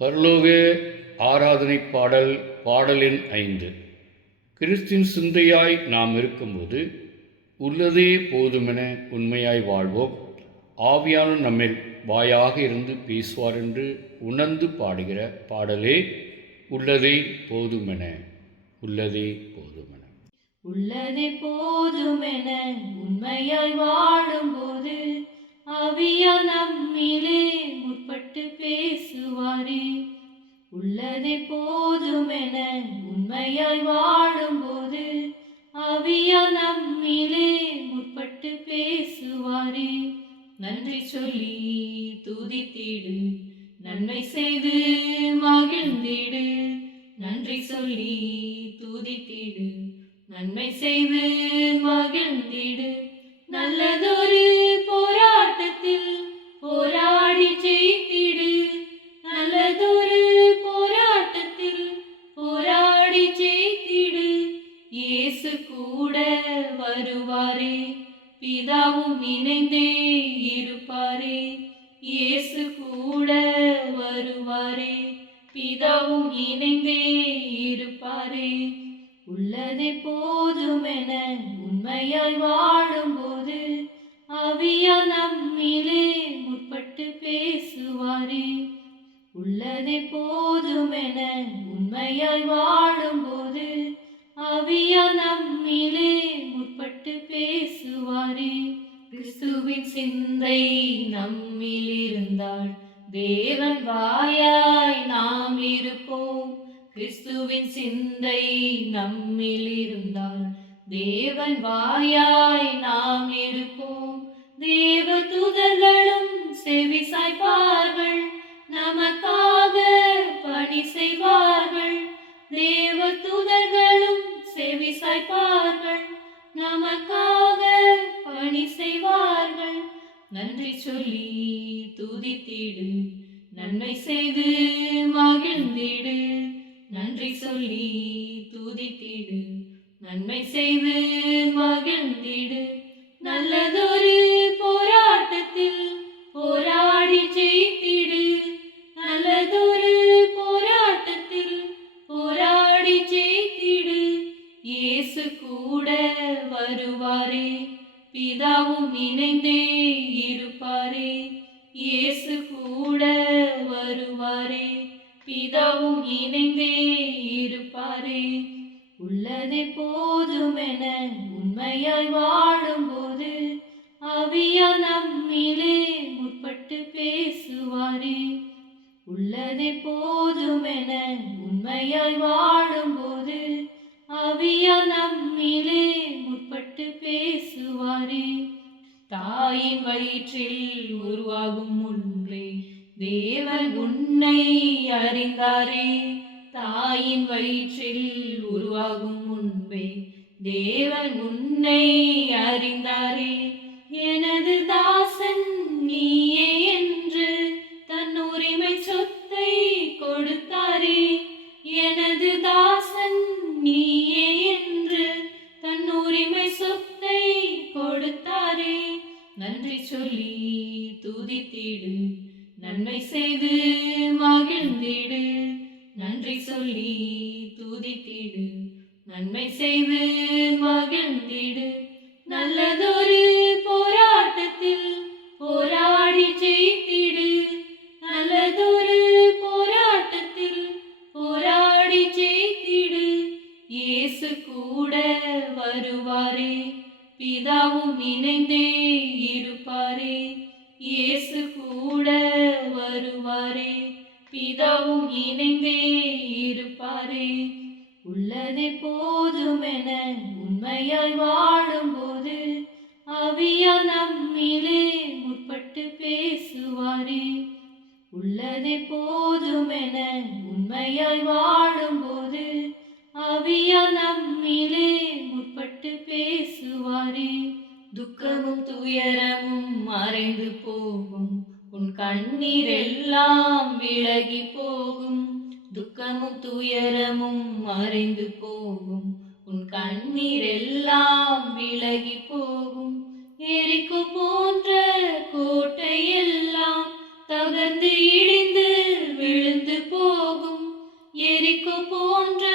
பர்லோக ஆராதனை பாடல் பாடலின் ஐந்து. கிறிஸ்தின் சிந்தையாய் நாம் இருக்கும்போது உள்ளதே போதுமென உண்மையாய் வாழ்வோம். ஆவியான நம்மில் வாயாக இருந்து பேசுவார் என்று உணர்ந்து பாடுகிற பாடலே உள்ளதே போதுமென உள்ளதே போதுமென. உள்ளதே போதுமென உண்மையாய் வாழும்போது அவியா நம்மிலே முற்பட்டு பேசுவாரே. உள்ளதே போதுமென உண்மையாய் வாழும்போது அவியா நம்மிலே முற்பட்டு பேசுவாரே. நன்றி சொல்லி துதித்திடு நன்மை செய்து மகிழ்ந்திடு. நன்றி சொல்லி துதித்திடு நன்மை செய்து மகிழ்ந்திடு. நல்லதோ இயேசு கூட வருவாரே. பிதாவும் இணைந்தே இருப்பாரே. இயேசு கூட வருவாரே. பிதாவும் இணைந்தே இருப்பாரே. உள்ளதே போதுமென உண்மையாய் வாழும்போது அவியா நம்மிலே முற்பட்டு பேசுவாரே. உள்ளதே போதுமென உண்மையாய் வாழும்போது அவியா நம்மிலே முற்பட்டு பேசுவாரே. கிறிஸ்துவின் சிந்தை நம்மில் இருந்தால் தேவன் வாயாய் நாம் இருப்போம். கிறிஸ்துவின் சிந்தை நம்மில் இருந்தால் தேவன் வாயாய் நாம் இருப்போம். தேவ தூதர்களும் செவி சாய்ப்பார்கள். நமக்காக பணி செய்வார்கள். தேவ செவி சாய்ப்பார்கள் நமக்காக பணி செய்வார்கள் நன்றி சொல்லி துதித்திடு. நன்மை செய்து மகிழ்ந்திடு. நன்றி சொல்லி துதித்திடு. நன்மை செய்து மகிழ்ந்திடு. நல்லதொரு பிதாவும் இணைந்தே இருப்பாரே. இயேசு கூட வருவாரே. பிதாவும் இணைந்தே இருப்பாரே. உள்ளதே போதுமென உண்மையாய் வாழும்போது அவியா நம்மிலே முற்பட்டு பேசுவாரே. உள்ளதே போதுமென உண்மையாய் வா தேவன் உன்னை அறிந்தாரே. தாயின் வயிற்றில் உருவாகும் முன்பே தேவன் உன்னை அறிந்தாரே. எனது தாசன் நீயே என்று தன் உரிமை சொத்தை கொடுத்தாரே. எனது தாசன் நீயே என்று தன் உரிமை சொத்தை கொடுத்தாரே. நன்றி சொல்லி துதித்திடு. நன்மை செய்து மகிழ்ந்திடு. நன்றி சொல்லி துதித்திடு. நன்மை செய்து மகிழ்ந்திடு. நல்லதொரு போராட்டத்தில் போராடி ஜெயித்திடு. நல்லதொரு போராட்டத்தில் போராடி ஜெயித்திடு. இயேசு கூட வருவாரே. பிதாவும் இணைந்தே இருப்பாரே. இயேசு கூட தருவாரே. பிதாவும் இணைந்தே இருப்பாரே. உள்ளதே போதுமென உண்மையாய் வாழும்போது அவியா நம்மிலே முற்பட்டு பேசுவாரே. உள்ளதே போதுமென உண்மையாய் வாழும்போது அவியா நம்மிலே கண்ணீரெல்லாம் விலகி போகும். துக்கமும் துயரமும் மறைந்து போகும். உன் கண்ணீரெல்லாம் விலகி போகும். எரிக்கு போன்ற கோட்டையெல்லாம் தகர்ந்து இடிந்து விழுந்து போகும். எரிக்கு போன்ற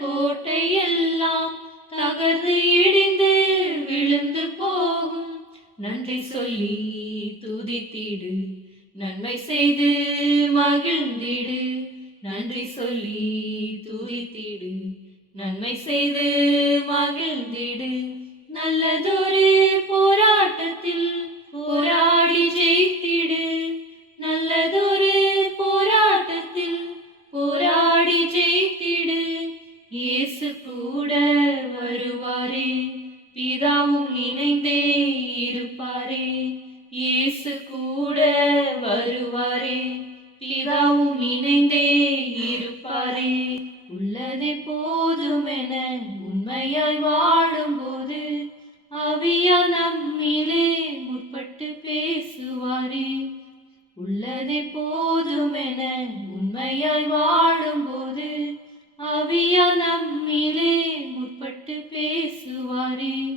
கோட்டையெல்லாம் தகர்ந்து இடிந்து விழுந்து போகும். நன்றி சொல்லி துதித்திடு. நன்மை செய்து மகிழ்ந்திடு. நன்றி சொல்லி துதித்திடு. நன்மை செய்து மகிழ்ந்திடு. நல்லதொரு போராட்டத்தில் போராடி ஜெயித்திடு. நல்லதொரு போராட்டத்தில் போராடி ஜெயித்திடு. இயேசு கூட இணைந்தே நினைந்தே இருப்பாரே. உள்ளதை போதும் என உண்மையாய் வாழும்போது அவியா நம்மிலே முற்பட்டு பேசுவாரே. உள்ளதை போதும் என உண்மையாய் வாழும்போது அவியா நம்மிலே முற்பட்டு பேசுவாரே.